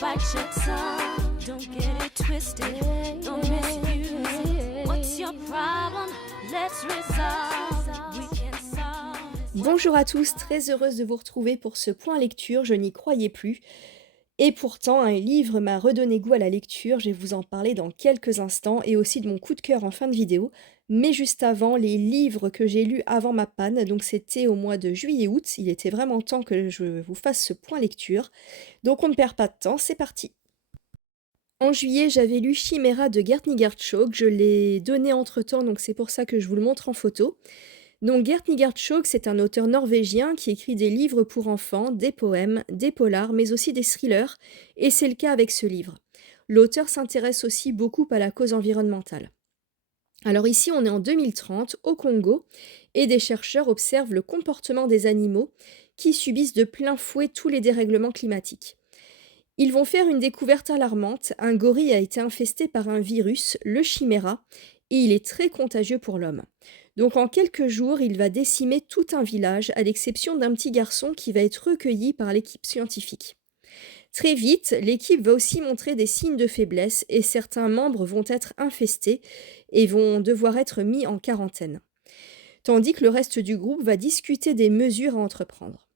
bite your tongue. Don't get it twisted. Don't misuse it. What's your problem? Let's resolve. We can solve this. Bonjour à tous, très heureuse de vous retrouver pour ce point lecture, je n'y croyais plus. Et pourtant, un livre m'a redonné goût à la lecture, je vais vous en parler dans quelques instants et aussi de mon coup de cœur en fin de vidéo. Mais juste avant, les livres que j'ai lus avant ma panne, donc c'était au mois de juillet-août, il était vraiment temps que je vous fasse ce point lecture. Donc on ne perd pas de temps, c'est parti. En juillet, j'avais lu Chimera de Gert Nigard-Chok, je l'ai donné entre-temps, donc c'est pour ça que je vous le montre en photo. Donc Gert Nigard-Chok, c'est un auteur norvégien qui écrit des livres pour enfants, des poèmes, des polars, mais aussi des thrillers, et c'est le cas avec ce livre. L'auteur s'intéresse aussi beaucoup à la cause environnementale. Alors ici, on est en 2030, au Congo, et des chercheurs observent le comportement des animaux qui subissent de plein fouet tous les dérèglements climatiques. Ils vont faire une découverte alarmante, un gorille a été infesté par un virus, le chiméra, et il est très contagieux pour l'homme. Donc en quelques jours, il va décimer tout un village, à l'exception d'un petit garçon qui va être recueilli par l'équipe scientifique. Très vite, l'équipe va aussi montrer des signes de faiblesse et certains membres vont être infestés et vont devoir être mis en quarantaine. Tandis que le reste du groupe va discuter des mesures à entreprendre.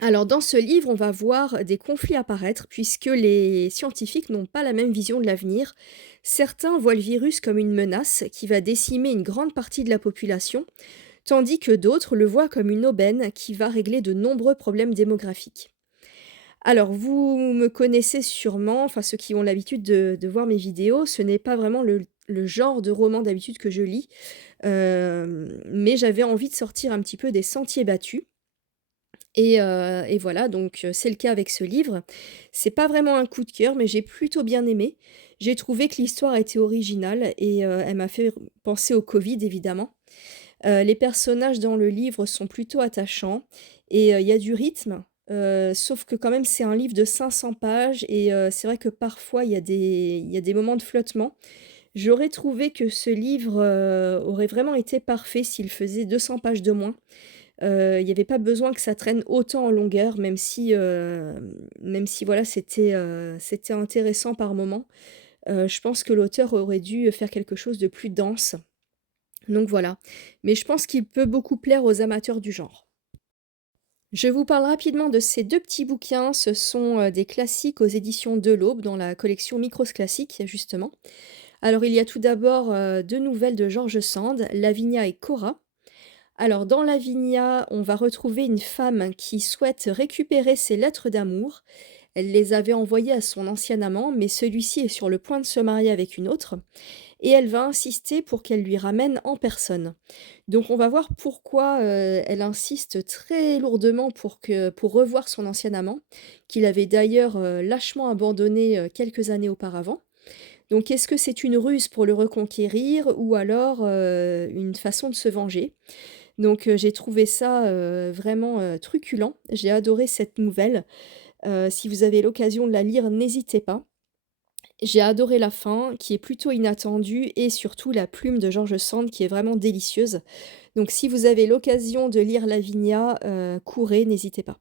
Alors dans ce livre, on va voir des conflits apparaître puisque les scientifiques n'ont pas la même vision de l'avenir. Certains voient le virus comme une menace qui va décimer une grande partie de la population, tandis que d'autres le voient comme une aubaine qui va régler de nombreux problèmes démographiques. Alors vous me connaissez sûrement, enfin ceux qui ont l'habitude de voir mes vidéos, ce n'est pas vraiment le genre de roman d'habitude que je lis, mais j'avais envie de sortir un petit peu des sentiers battus. Et voilà, donc c'est le cas avec ce livre. C'est pas vraiment un coup de cœur, mais j'ai plutôt bien aimé. J'ai trouvé que l'histoire était originale et elle m'a fait penser au Covid, évidemment. Les personnages dans le livre sont plutôt attachants et il y a du rythme, sauf que quand même c'est un livre de 500 pages et c'est vrai que parfois il y a des moments de flottement. J'aurais trouvé que ce livre, aurait vraiment été parfait s'il faisait 200 pages de moins. Il n'y avait pas besoin que ça traîne autant en longueur, même si voilà, c'était intéressant par moments. Je pense que l'auteur aurait dû faire quelque chose de plus dense, donc voilà. Mais je pense qu'il peut beaucoup plaire aux amateurs du genre. Je vous parle rapidement de ces 2 petits bouquins. Ce sont, des classiques aux éditions de l'Aube dans la collection Micros Classiques, justement. Alors il y a tout d'abord, 2 nouvelles de George Sand, Lavinia et Cora. Alors, dans Lavinia, on va retrouver une femme qui souhaite récupérer ses lettres d'amour. Elle les avait envoyées à son ancien amant, mais celui-ci est sur le point de se marier avec une autre, et elle va insister pour qu'elle lui ramène en personne. Donc, on va voir pourquoi elle insiste très lourdement pour revoir son ancien amant, qu'il avait d'ailleurs lâchement abandonné quelques années auparavant. Donc, est-ce que c'est une ruse pour le reconquérir ou alors une façon de se venger? Donc j'ai trouvé ça, vraiment, truculent. J'ai adoré cette nouvelle. Si vous avez l'occasion de la lire, n'hésitez pas. J'ai adoré la fin, qui est plutôt inattendue et surtout la plume de George Sand qui est vraiment délicieuse. Donc si vous avez l'occasion de lire Lavinia, courez, n'hésitez pas.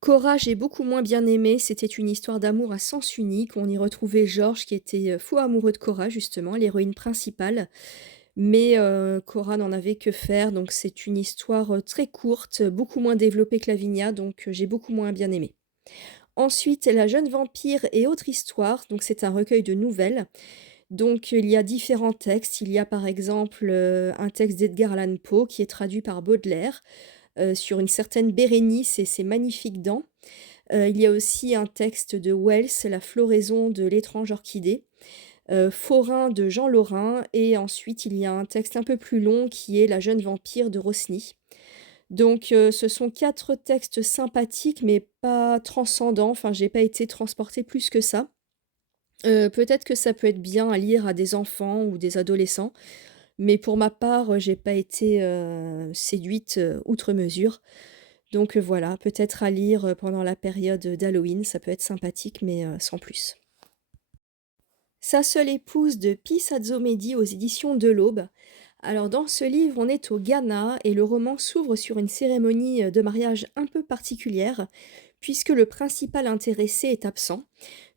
Cora, j'ai beaucoup moins bien aimé, c'était une histoire d'amour à sens unique. On y retrouvait George qui était, fou amoureux de Cora justement, l'héroïne principale. Mais Cora n'en avait que faire, donc c'est une histoire, très courte, beaucoup moins développée que Lavinia, donc j'ai beaucoup moins bien aimé. Ensuite, La jeune vampire et autre histoire, donc c'est un recueil de nouvelles. Donc il y a différents textes. Il y a par exemple, un texte d'Edgar Allan Poe qui est traduit par Baudelaire, sur une certaine Bérénice et ses magnifiques dents. Il y a aussi un texte de Wells, La floraison de l'étrange orchidée. Forain de Jean Lorrain et ensuite il y a un texte un peu plus long qui est La jeune vampire de Rosny. Donc ce sont 4 textes sympathiques mais pas transcendants, enfin j'ai pas été transportée plus que ça. Peut-être que ça peut être bien à lire à des enfants ou des adolescents, mais pour ma part, j'ai pas été, séduite, outre mesure. Donc voilà, peut-être à lire, pendant la période, d'Halloween, ça peut être sympathique mais sans plus. Sa seule épouse de Pis Mehdi aux éditions de l'Aube. Alors dans ce livre, on est au Ghana et le roman s'ouvre sur une cérémonie de mariage un peu particulière, puisque le principal intéressé est absent.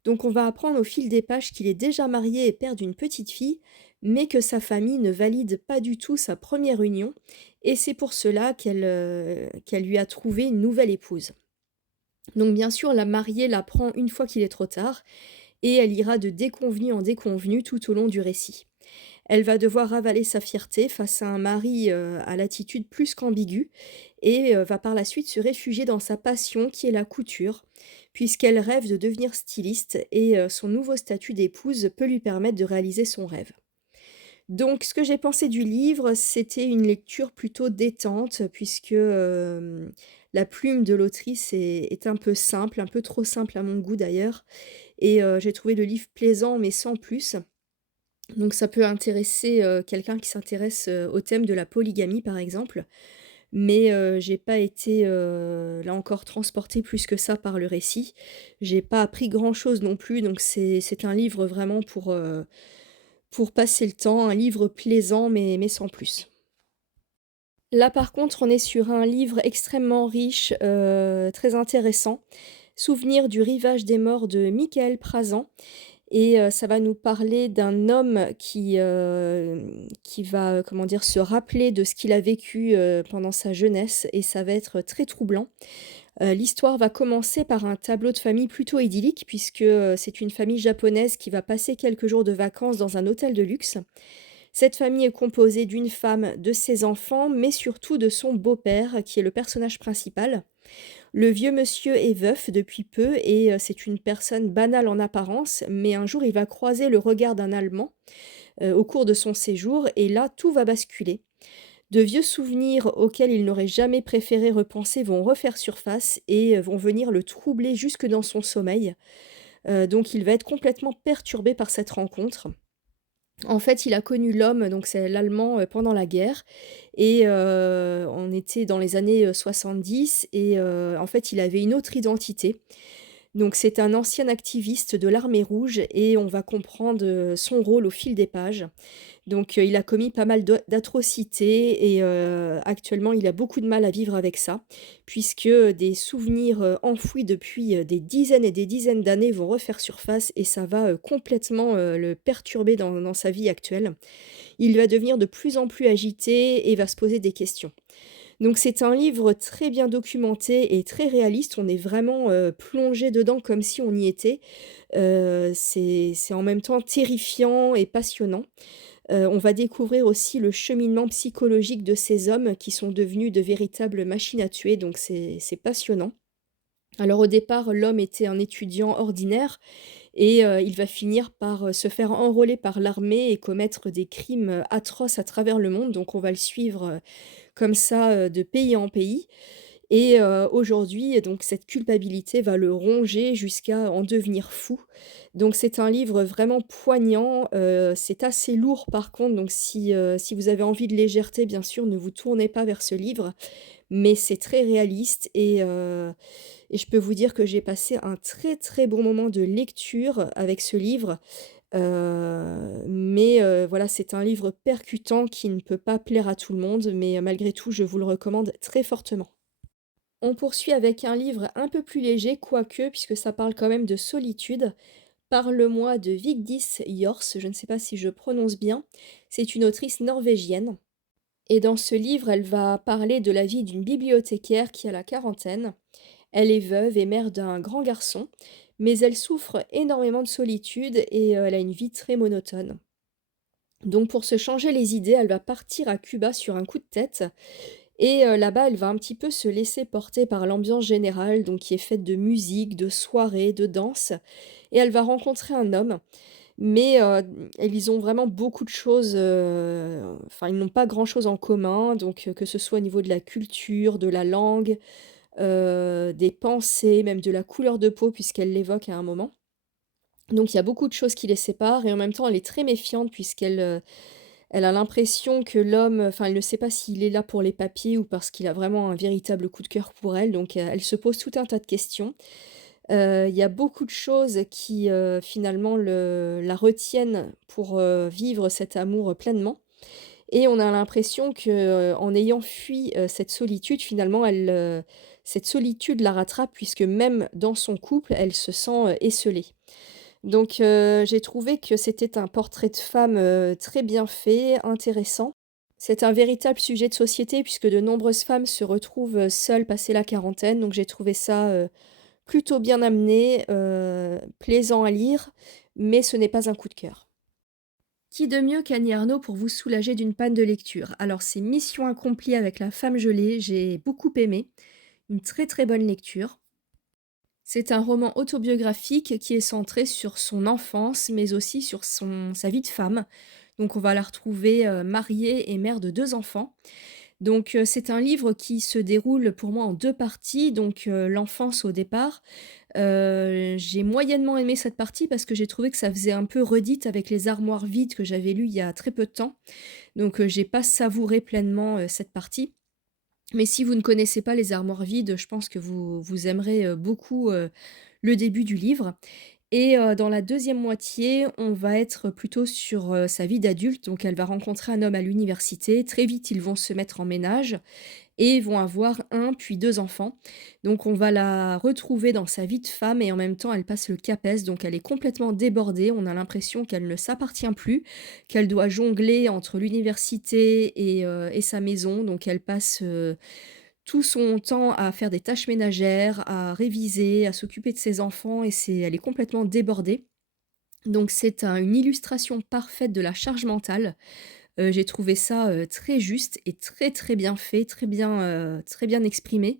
Donc on va apprendre au fil des pages qu'il est déjà marié et père d'une petite fille, mais que sa famille ne valide pas du tout sa première union, et c'est pour cela qu'elle lui a trouvé une nouvelle épouse. Donc bien sûr, la mariée l'apprend une fois qu'il est trop tard, et elle ira de déconvenue en déconvenue tout au long du récit. Elle va devoir avaler sa fierté face à un mari, à l'attitude plus qu'ambiguë et va par la suite se réfugier dans sa passion qui est la couture, puisqu'elle rêve de devenir styliste et son nouveau statut d'épouse peut lui permettre de réaliser son rêve. Donc ce que j'ai pensé du livre, c'était une lecture plutôt détente puisque, la plume de l'autrice est un peu simple, un peu trop simple à mon goût d'ailleurs et j'ai trouvé le livre plaisant mais sans plus. Donc ça peut intéresser, quelqu'un qui s'intéresse, au thème de la polygamie, par exemple, mais j'ai pas été, là encore transportée plus que ça par le récit. J'ai pas appris grand-chose non plus, donc c'est un livre vraiment pour passer le temps, un livre plaisant mais sans plus. Là, par contre, on est sur un livre extrêmement riche, très intéressant. Souvenir du rivage des morts de Michael Prazan. Et ça va nous parler d'un homme qui va, comment dire, se rappeler de ce qu'il a vécu, pendant sa jeunesse et ça va être très troublant. L'histoire va commencer par un tableau de famille plutôt idyllique puisque, c'est une famille japonaise qui va passer quelques jours de vacances dans un hôtel de luxe. Cette famille est composée d'une femme, de ses enfants, mais surtout de son beau-père qui est le personnage principal. Le vieux monsieur est veuf depuis peu et c'est une personne banale en apparence, mais un jour il va croiser le regard d'un Allemand, au cours de son séjour et là tout va basculer. De vieux souvenirs auxquels il n'aurait jamais préféré repenser vont refaire surface et vont venir le troubler jusque dans son sommeil. Donc il va être complètement perturbé par cette rencontre. En fait, il a connu l'homme, donc c'est l'Allemand, pendant la guerre et on était dans les années, 70 et en fait, il avait une autre identité. Donc c'est un ancien activiste de l'Armée rouge et on va comprendre, son rôle au fil des pages. Donc il a commis pas mal d'atrocités et actuellement, il a beaucoup de mal à vivre avec ça, puisque, des souvenirs, enfouis depuis, des dizaines et des dizaines d'années vont refaire surface et ça va, complètement, le perturber dans sa vie actuelle. Il va devenir de plus en plus agité et va se poser des questions. Donc c'est un livre très bien documenté et très réaliste. On est vraiment, plongé dedans comme si on y était. C'est en même temps terrifiant et passionnant. On va découvrir aussi le cheminement psychologique de ces hommes qui sont devenus de véritables machines à tuer, donc c'est passionnant. Alors au départ, l'homme était un étudiant ordinaire et il va finir par, se faire enrôler par l'armée et commettre des crimes, atroces à travers le monde. Donc on va le suivre, comme ça, de pays en pays et aujourd'hui, donc cette culpabilité va le ronger jusqu'à en devenir fou. Donc c'est un livre vraiment poignant, c'est assez lourd par contre, donc si vous avez envie de légèreté, bien sûr, ne vous tournez pas vers ce livre. Mais c'est très réaliste et je peux vous dire que j'ai passé un très, très bon moment de lecture avec ce livre. Mais voilà, c'est un livre percutant qui ne peut pas plaire à tout le monde, mais malgré tout, je vous le recommande très fortement. On poursuit avec un livre un peu plus léger, quoique, puisque ça parle quand même de solitude. Parle-moi de Vigdis Hjors, je ne sais pas si je prononce bien. C'est une autrice norvégienne. Et dans ce livre, elle va parler de la vie d'une bibliothécaire qui a la quarantaine. Elle est veuve et mère d'un grand garçon, mais elle souffre énormément de solitude et elle a une vie très monotone. Donc pour se changer les idées, elle va partir à Cuba sur un coup de tête et là-bas, elle va un petit peu se laisser porter par l'ambiance générale, donc qui est faite de musique, de soirées, de danse et elle va rencontrer un homme. Mais ils ont vraiment beaucoup de choses, enfin, ils n'ont pas grand-chose en commun, donc que ce soit au niveau de la culture, de la langue, des pensées, même de la couleur de peau puisqu'elle l'évoque à un moment. Donc il y a beaucoup de choses qui les séparent et en même temps, elle est très méfiante puisqu'elle, elle a l'impression que l'homme, enfin, elle ne sait pas s'il est là pour les papiers ou parce qu'il a vraiment un véritable coup de cœur pour elle, donc elle se pose tout un tas de questions. Il y a beaucoup de choses qui, finalement la retiennent pour, vivre cet amour pleinement et on a l'impression que, en ayant fui, cette solitude, finalement, cette solitude la rattrape puisque même dans son couple, elle se sent, esseulée. Donc j'ai trouvé que c'était un portrait de femme, très bien fait, intéressant. C'est un véritable sujet de société puisque de nombreuses femmes se retrouvent, seules passé la quarantaine, donc j'ai trouvé ça, plutôt bien amené, plaisant à lire, mais ce n'est pas un coup de cœur. Qui de mieux qu'Annie Ernaux pour vous soulager d'une panne de lecture? Alors c'est Mission accomplie avec La femme gelée, j'ai beaucoup aimé, une très, très bonne lecture. C'est un roman autobiographique qui est centré sur son enfance, mais aussi sur sa vie de femme. Donc on va la retrouver, mariée et mère de 2 enfants. Donc c'est un livre qui se déroule pour moi en 2 parties, donc l'enfance au départ. J'ai moyennement aimé cette partie parce que j'ai trouvé que ça faisait un peu redite avec Les armoires vides que j'avais lu il y a très peu de temps. Donc j'ai pas savouré pleinement, cette partie. Mais si vous ne connaissez pas Les armoires vides, je pense que vous aimerez, beaucoup, le début du livre. Et dans la deuxième moitié, on va être plutôt sur, sa vie d'adulte. Donc elle va rencontrer un homme à l'université. Très vite, ils vont se mettre en ménage et vont avoir un puis 2 enfants. Donc on va la retrouver dans sa vie de femme et en même temps elle passe le CAPES, donc elle est complètement débordée. On a l'impression qu'elle ne s'appartient plus, qu'elle doit jongler entre l'université et sa maison. Donc elle passe, tout son temps à faire des tâches ménagères, à réviser, à s'occuper de ses enfants et elle est complètement débordée. Donc c'est une illustration parfaite de la charge mentale. J'ai trouvé ça, très juste et très, très bien fait, très bien exprimé.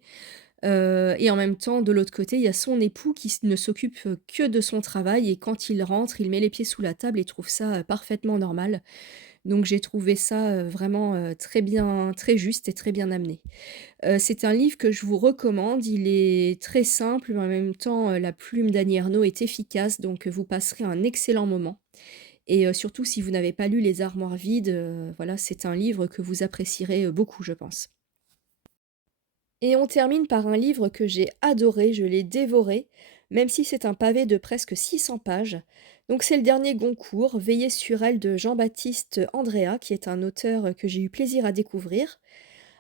Et en même temps, de l'autre côté, il y a son époux qui ne s'occupe, que de son travail et quand il rentre, il met les pieds sous la table et trouve ça, parfaitement normal. Donc j'ai trouvé ça, vraiment, très bien, très juste et très bien amené. C'est un livre que je vous recommande. Il est très simple, mais en même temps, la plume d'Annie Ernaux est efficace, donc vous passerez un excellent moment. Et surtout si vous n'avez pas lu Les armoires vides, voilà, c'est un livre que vous apprécierez, beaucoup, je pense. Et on termine par un livre que j'ai adoré, je l'ai dévoré, même si c'est un pavé de presque 600 pages. Donc c'est le dernier Goncourt, Veiller sur elle de Jean-Baptiste Andréa, qui est un auteur, que j'ai eu plaisir à découvrir.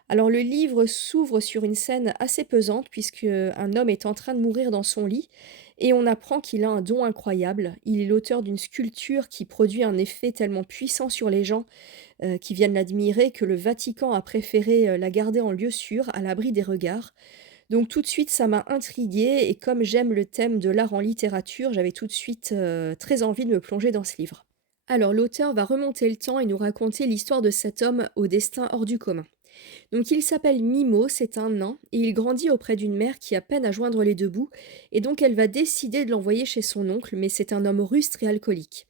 Alors le livre s'ouvre sur une scène assez pesante puisque un homme est en train de mourir dans son lit et on apprend qu'il a un don incroyable. Il est l'auteur d'une sculpture qui produit un effet tellement puissant sur les gens qui viennent l'admirer que le Vatican a préféré la garder en lieu sûr, à l'abri des regards. Donc tout de suite, ça m'a intriguée et comme j'aime le thème de l'art en littérature, j'avais tout de suite très envie de me plonger dans ce livre. Alors l'auteur va remonter le temps et nous raconter l'histoire de cet homme au destin hors du commun. Donc il s'appelle Mimo, c'est un nain, et il grandit auprès d'une mère qui a peine à joindre les deux bouts, et donc elle va décider de l'envoyer chez son oncle, mais c'est un homme rustre et alcoolique.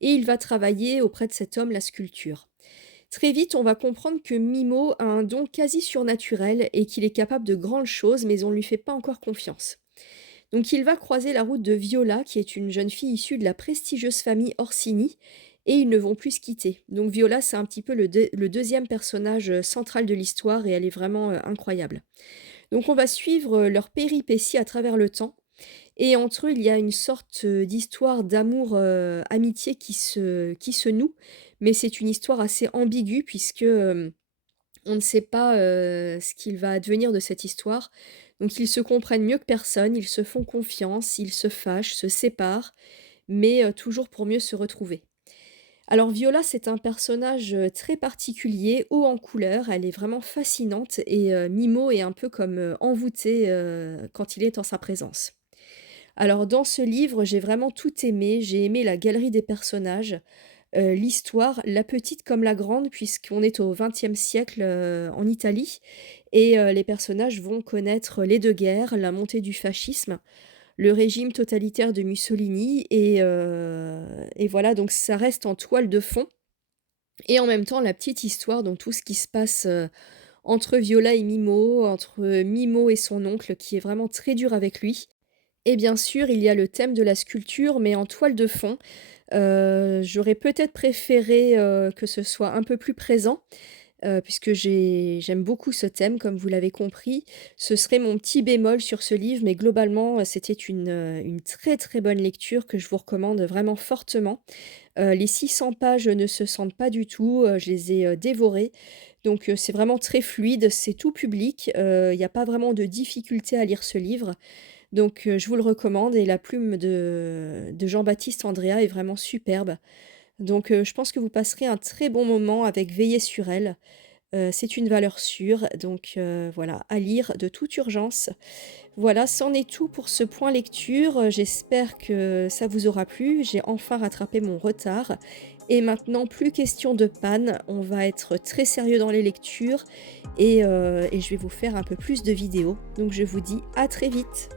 Et il va travailler auprès de cet homme la sculpture. Très vite, on va comprendre que Mimo a un don quasi surnaturel et qu'il est capable de grandes choses, mais on ne lui fait pas encore confiance. Donc il va croiser la route de Viola, qui est une jeune fille issue de la prestigieuse famille Orsini, et ils ne vont plus se quitter. Donc Viola, c'est un petit peu le deuxième personnage central de l'histoire et elle est vraiment incroyable. Donc on va suivre leurs péripéties à travers le temps. Et entre eux, il y a une sorte d'histoire d'amour, amitié qui se noue, mais c'est une histoire assez ambiguë puisque on ne sait pas ce qu'il va advenir de cette histoire. Donc ils se comprennent mieux que personne, ils se font confiance, ils se fâchent, se séparent, mais toujours pour mieux se retrouver. Alors Viola, c'est un personnage, très particulier, haut en couleur, elle est vraiment fascinante et Mimo est un peu comme, envoûté, quand il est en sa présence. Alors dans ce livre, j'ai vraiment tout aimé, j'ai aimé la galerie des personnages, l'histoire, la petite comme la grande puisqu'on est au XXe siècle, en Italie et les personnages vont connaître les 2 guerres, la montée du fascisme, le régime totalitaire de Mussolini et voilà, donc ça reste en toile de fond et en même temps la petite histoire, donc tout ce qui se passe, entre Viola et Mimo, entre Mimo et son oncle qui est vraiment très dur avec lui et bien sûr, il y a le thème de la sculpture mais en toile de fond. J'aurais peut-être préféré, que ce soit un peu plus présent, puisque j'aime beaucoup ce thème comme vous l'avez compris. Ce serait mon petit bémol sur ce livre, mais globalement, c'était une très, très bonne lecture que je vous recommande vraiment fortement. Les 600 pages ne se sentent pas du tout, je les ai, dévorées. Donc c'est vraiment très fluide, c'est tout public, il y a pas vraiment de difficulté à lire ce livre. Donc je vous le recommande et la plume de Jean-Baptiste Andréa est vraiment superbe. Donc je pense que vous passerez un très bon moment avec Veiller sur elle. C'est une valeur sûre, donc voilà, à lire de toute urgence. Voilà, c'en est tout pour ce point lecture, j'espère que ça vous aura plu. J'ai enfin rattrapé mon retard et maintenant plus question de panne. On va être très sérieux dans les lectures et je vais vous faire un peu plus de vidéos. Donc je vous dis à très vite.